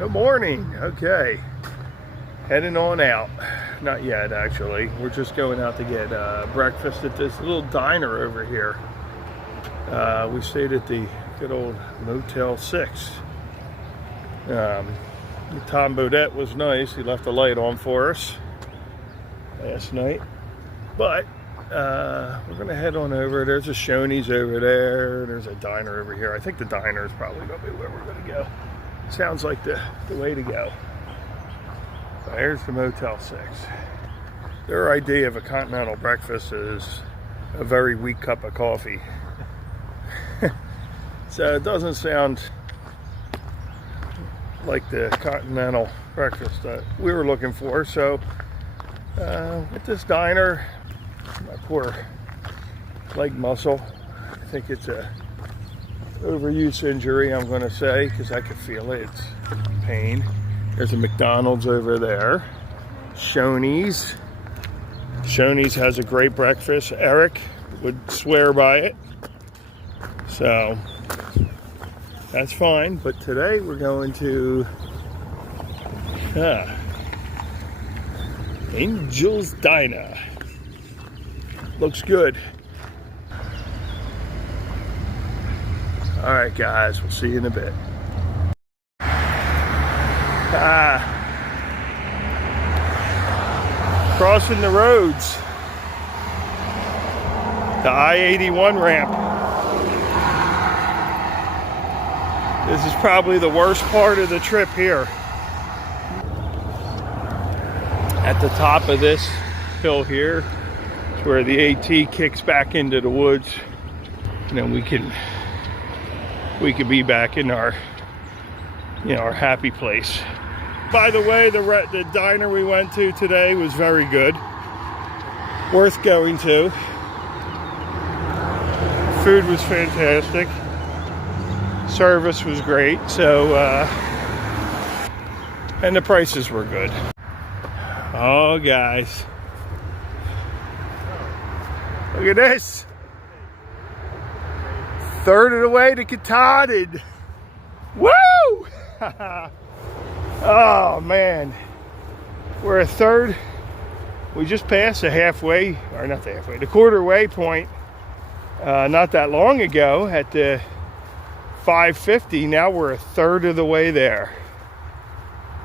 Good morning. Okay, heading on out. Not yet, actually. We're just going out to get breakfast at this little diner over here. We stayed at the good old Motel 6. Tom Bodette was nice. He left the light on for us last night. But we're gonna head on over. There's a Shoney's over there. There's a diner over here. I think the diner is probably gonna be where we're gonna go. Sounds like the way to go. So here's the Motel 6. Their idea of a continental breakfast is a very weak cup of coffee. So it doesn't sound like the continental breakfast that we were looking for. So at this diner, my poor leg muscle, I think it's a overuse injury, I'm going to say, because I could feel it. It's pain. There's a McDonald's over there. Shoney's. Shoney's has a great breakfast. Eric would swear by it. So that's fine. But today we're going to Angel's Diner. Looks good. All right, guys, we'll see you in a bit. Crossing the roads. The I-81 ramp. This is probably the worst part of the trip here. At the top of this hill here is where the AT kicks back into the woods, and then we could be back in our, our happy place. By the way, the diner we went to today was very good. Worth going to. Food was fantastic. Service was great. So, and the prices were good. Oh, guys. Look at this. Third of the way to Katahdin. Woo! Oh, man. We're a third. We just passed the halfway, or not the halfway, the quarter way point not that long ago at the 550. Now we're a third of the way there.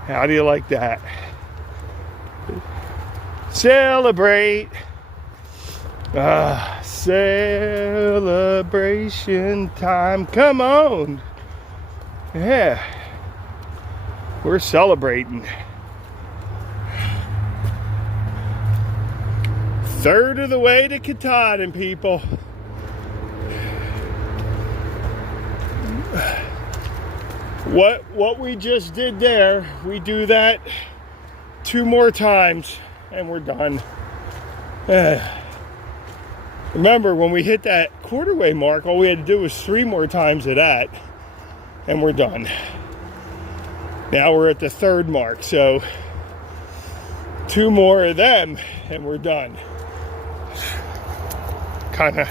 How do you like that? Celebrate. Celebration time. Come on. Yeah. We're celebrating. Third of the way to Katahdin, people. What we just did there, we do that 2 more times and we're done. Remember, when we hit that quarterway mark, all we had to do was 3 more times of that and we're done. Now we're at the 3rd mark, so 2 more of them and we're done. Kind of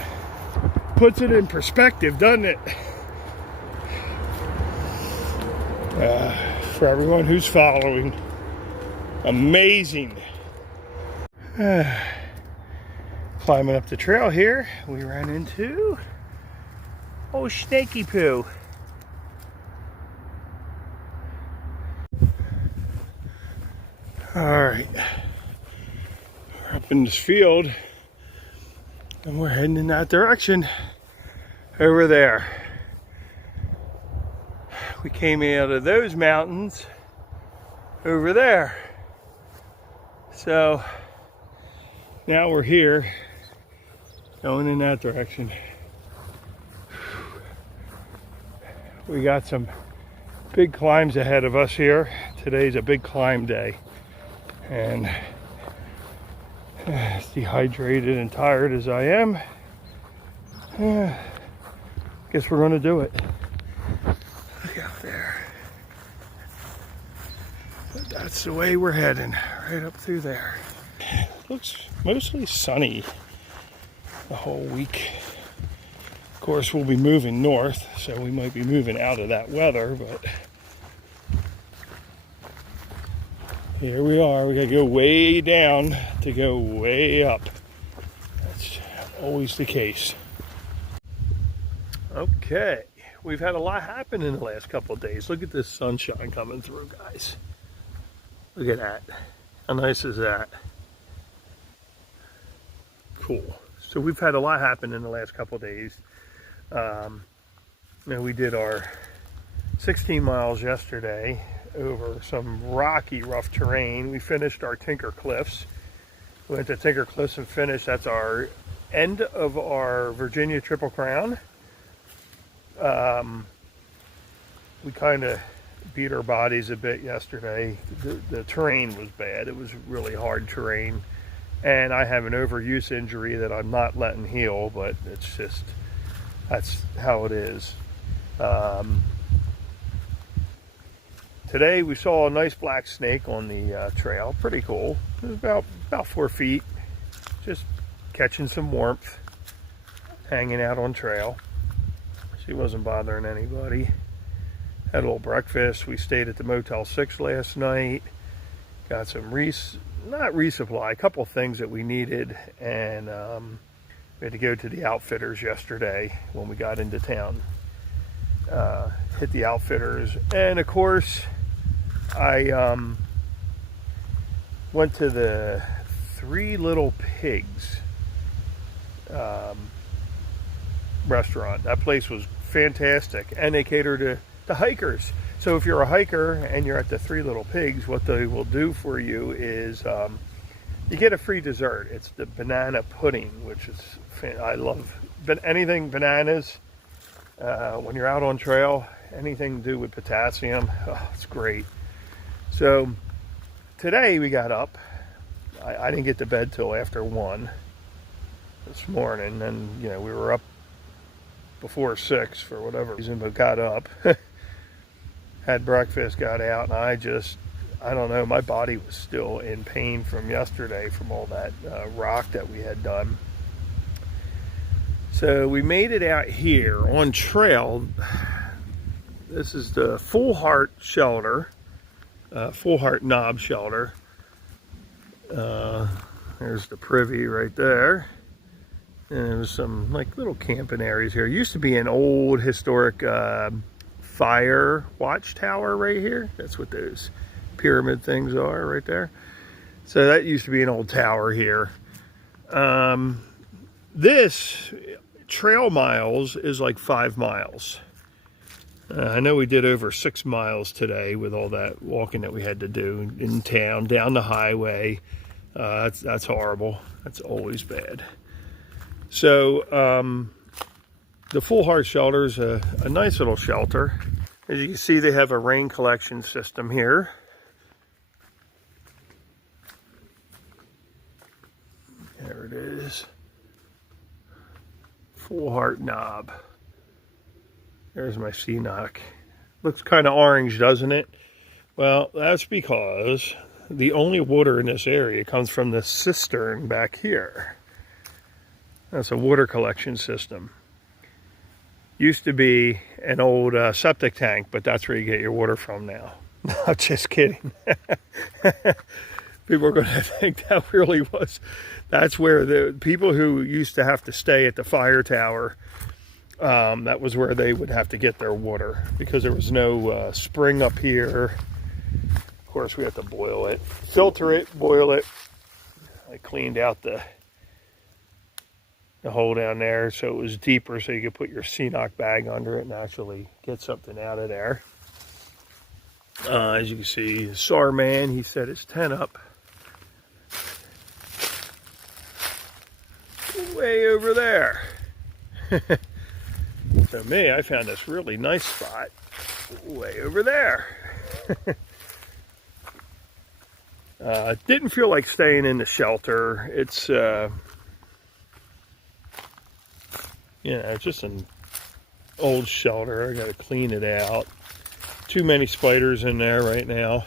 puts it in perspective, doesn't it? For everyone who's following. Amazing. Climbing up the trail here, we ran into old Snaky Poo. Alright, we're up in this field and we're heading in that direction over there. We came out of those mountains over there. So now we're here going in that direction. We got some big climbs ahead of us here. Today's a big climb day. And as dehydrated and tired as I am, guess we're gonna do it. Look out there. But that's the way we're heading, right up through there. Looks mostly sunny the whole week. Of course, we'll be moving north, so we might be moving out of that weather, but Here we are. We gotta go way down to go way up. That's always the case. Okay, we've had a lot happen in the last couple of days. Look at this sunshine coming through, guys. Look at that. How nice is that? Cool. So we've had a lot happen in the last couple of days. We did our 16 miles yesterday over some rocky, rough terrain. We finished our Tinker Cliffs. We went to Tinker Cliffs and finished. That's our end of our Virginia Triple Crown. We kind of beat our bodies a bit yesterday. The terrain was bad. It was really hard terrain. And I have an overuse injury that I'm not letting heal, but it's just, that's how it is. Today we saw a nice black snake on the trail. Pretty cool. It was about 4 feet. Just catching some warmth, hanging out on trail. She wasn't bothering anybody. Had a little breakfast. We stayed at the Motel 6 last night. Got some not resupply, a couple things that we needed, and we had to go to the Outfitters yesterday when we got into town. Hit the Outfitters, and of course I went to the Three Little Pigs restaurant. That place was fantastic, and they cater to hikers. So if you're a hiker and you're at the Three Little Pigs, what they will do for you is you get a free dessert. It's the banana pudding, which is, I love anything bananas. When you're out on trail, anything to do with potassium, oh, it's great. So today we got up. I didn't get to bed till after 1 this morning, and we were up before 6 for whatever reason, but got up. Had breakfast, got out, and I don't know, my body was still in pain from yesterday from all that rock that we had done. So we made it out here on trail. This is the Fullhardt shelter, Fullhardt knob shelter. There's the privy right there. And there's some like little camping areas here. It used to be an old historic fire watchtower right here. That's what those pyramid things are right there. So that used to be an old tower here. This trail miles is like 5 miles. I know we did over 6 miles today with all that walking that we had to do in town, down the highway. That's horrible. That's always bad. So the Fullhardt shelter is a nice little shelter. As you can see, they have a rain collection system here. There it is. Fullhardt knob. There's my Seanock. Looks kind of orange, doesn't it? Well, that's because the only water in this area comes from the cistern back here. That's a water collection system. Used to be an old septic tank, but that's where you get your water from now. No, just kidding. People are going to think that really was. That's where the people who used to have to stay at the fire tower, that was where they would have to get their water, because there was no spring up here. Of course, we have to boil it, filter it, boil it. I cleaned out the hole down there so it was deeper, so you could put your Seanock bag under it and actually get something out of there. As you can see, Sarman, he set his tent up way over there. So me, I found this really nice spot way over there. Didn't feel like staying in the shelter. It's just an old shelter. I gotta clean it out. Too many spiders in there right now.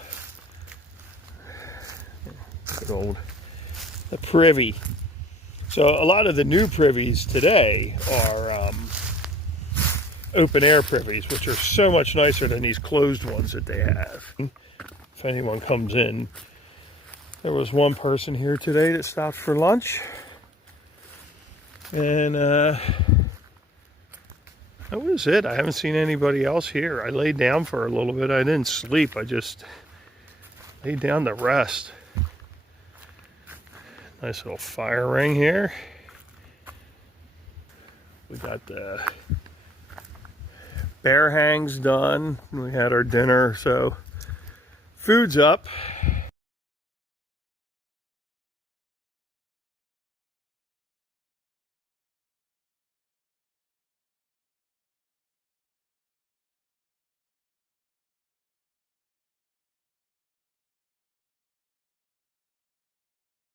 Good old the privy. So a lot of the new privies today are open air privies, which are so much nicer than these closed ones that they have. If anyone comes in, There was one person here today that stopped for lunch. And that was it. I haven't seen anybody else here. I laid down for a little bit. I didn't sleep. I just laid down to rest. Nice little fire ring here. We got the bear hangs done. We had our dinner, so food's up.